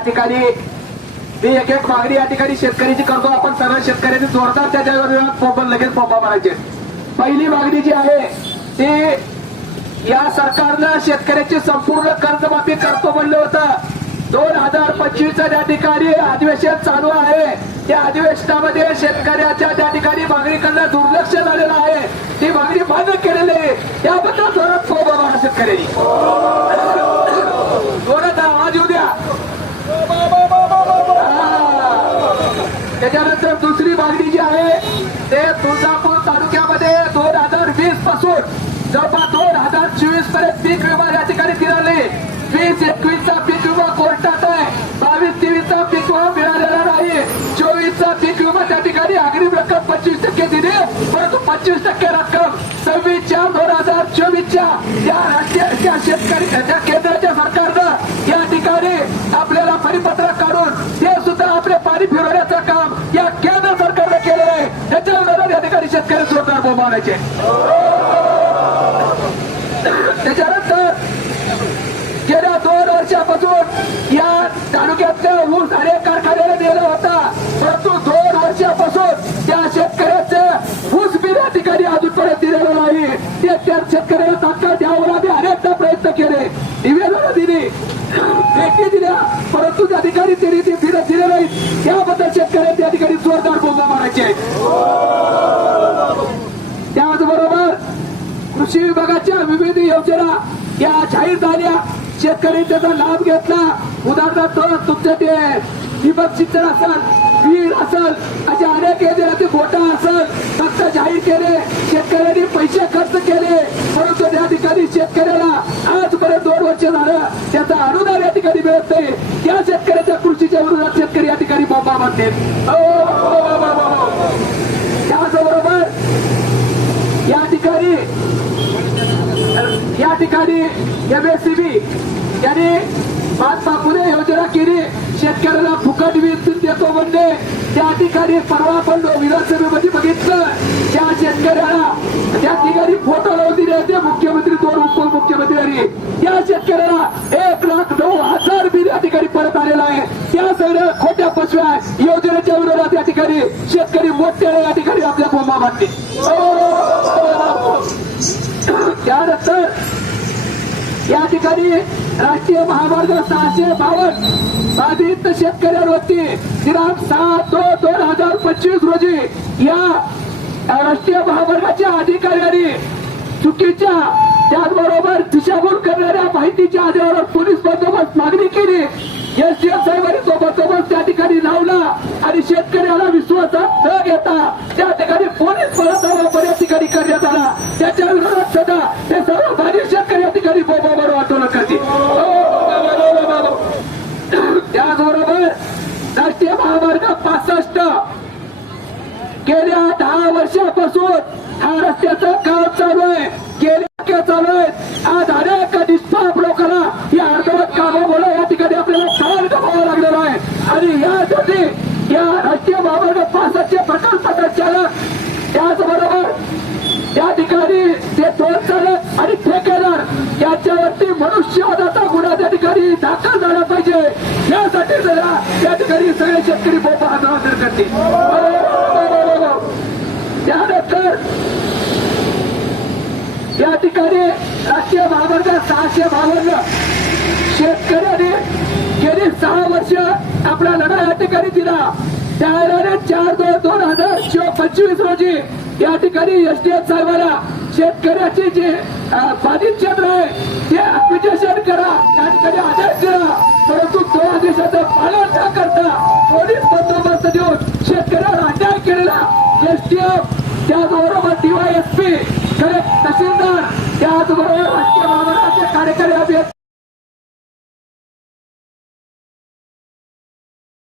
ठिकाणी मी एक एक मागणी या ठिकाणी शेतकऱ्याची करतो. आपण सर्व शेतकऱ्यांनी जोरदार त्याच्या विरोधात पोपन लगेच पोपा मारायचे. पहिली मागणी जी आहे ती या सरकारनं शेतकऱ्याची संपूर्ण कर्जमाफी करतो म्हणलं होतं. दोन हजार पंचवीस त्या ठिकाणी अधिवेशन चालू आहे त्या अधिवेशनामध्ये शेतकऱ्याच्या त्या ठिकाणी मागणीकडनं दुर्लक्ष झालेलं आहे. ती मागणी बंद केलेली आहे. त्याबद्दल जोरात पोपा मारा शेतकऱ्यांनी त्याच्यानंतर दुसरी मागणी जी आहे ते तुळजापूर तालुक्यामध्ये दोन हजार वीसपासून जवळपास दोन हजार चोवीसपर्यंत पीक विमा या ठिकाणी दिलेले वीस एकवीसचा पीक विमा कोर्टात आहे. बावीस तेवीसचा पीक विमा मिळालेला नाही. चोवीसचा पीक विमा त्या ठिकाणी अग्रिम रक्कम पंचवीस टक्के दिली परंतु पंचवीस टक्के रक्कम सव्वीसच्या दोन हजार चोवीसच्या या राज्याच्या शेतकरी त्या केंद्राच्या सरकारनं या ठिकाणी आपल्याला परिपत्रक काढून ते सुद्धा आपले पाणी फिरवण्याचं काम या केंद्र सरकारने केलेलं आहे. त्याच्या विरोधात या ठिकाणी शेतकरी जोरदार बोंबावायचे त्याच्यानंतर गेल्या दोन वर्षापासून या तालुक्यातल्या ऊस अनेक कारखान्याला दिला होता. परंतु दोन वर्षापासून त्या शेतकऱ्याचं ऊस बिल या ठिकाणी अजूनपर्यंत दिलेलं नाही. ते त्या शेतकऱ्याला तात्काळ द्यावं आम्ही अनेकदा प्रयत्न केले. निवेदन दिली. भेटी दिल्या. परंतु त्या ठिकाणी त्यांनी ती फिरत दिले नाहीत त्याबद्दल शेतकऱ्यांनी त्या ठिकाणी जोरदार बोंबा मारायचे आहेत त्याचबरोबर कृषी विभागाच्या विविध योजना या जाहीर झाल्या शेतकरी त्याचा लाभ घेतला. उदाहरणार्थ तुमचं ते ठिबक सिंचन असल वीर असल अशा अनेक योजना गोटा असल फक्त जाहीर केले. शेतकऱ्यांनी पैसे खर्च केले. परंतु त्या ठिकाणी शेतकऱ्याला आजपर्यंत दोन वर्ष झालं त्याचा अनुदान या ठिकाणी मिळत नाही. त्या शेतकऱ्याच्या कृषीच्या विरोधात शेतकरी या ठिकाणी बाबा मारते हो, हो, हो, त्याचबरोबर या ठिकाणी या ठिकाणी एम एस एमएससीबी यांनी महात्मा फुले योजना केली. शेतकऱ्याला फुकट वीज देतो म्हणले त्या ठिकाणी परवा पण विधानसभेमध्ये बघितलं. त्या शेतकऱ्याला त्या ठिकाणी फोटो लावून दिले होते मुख्यमंत्री दोन उपमुख्यमंत्र्यांनी त्या शेतकऱ्याला एक लाख नऊ हजार बिल या ठिकाणी परत आलेला आहे. त्या सगळ्या खोट्या पशव्या योजनेच्या विरोधात या ठिकाणी शेतकरी मोठ्या या ठिकाणी आपल्या बोंबा मारते त्यानंतर या ठिकाणी राष्ट्रीय महामार्ग सहाशे बावन्न. बाधित शेतकऱ्यांवरती दिनांक सहा दोन दोन हजार पंचवीस रोजी या राष्ट्रीय महामार्गाच्या अधिकाऱ्यांनी चुकीच्या त्याचबरोबर दिशाभूल करणाऱ्या माहितीच्या आधारावर पोलीस बंदोबस्त मागणी केली. एसडीएम साहेबांनी तो बंदोबस्त त्या ठिकाणी लावला आणि शेतकऱ्याला विश्वासात न घेता त्या ठिकाणी पोलीस बलाचा वापर या ठिकाणी करण्यात आला. त्याच्या विरोधात सुद्धा ते सर्व बाधित शेतकरी या ठिकाणी बोबावर आंदोलन करतील. हो, त्याचबरोबर राष्ट्रीय महामार्ग पासष्ट. गेल्या दहा वर्षापासून हा रस्त्याचं काम चालू आहे. गेल्या चालू आहेत आज अनेक निष्पाप लोकांना या अर्धवत कामामुळे या ठिकाणी आपल्याला काळ गमावा लागलेला आहे. आणि यासाठी या राष्ट्रीय महामार्ग पासष्टचे प्रकल्प संचालक त्याचबरोबर त्या ठिकाणी ते दोन चालक आणि ठेकेदार यांच्यावरती मनुष्यवादाचा गुन्हा त्या ठिकाणी दाखल झाला पाहिजे. यासाठी जरा त्या ठिकाणी सगळे शेतकरी बोपा आंदोलन करतील. त्यानंतर या ठिकाणी राष्ट्रीय महामार्ग सहाशे बावन्न. शेतकऱ्यांनी गेली सहा वर्ष आपला लढा या ठिकाणी दिला. त्यावेळेला चार दोन दोन हजार पंचवीस रोजी या ठिकाणी एस डी एफ साहेबाला शेतकऱ्याचे जे बाधित क्षेत्र आहे ते ऍप्लिकेशन करा. त्या ठिकाणी आदेश दिला परंतु तो आदेशाचं पालन न करता पोलीस बंदोबस्त देऊन शेतकऱ्यावर अन्याय केलेला एफ त्याचबरोबर डीवायएसपी तहसीलदार त्याचबरोबर राष्ट्रीय महामार्गाचे कार्यकारी अभियंता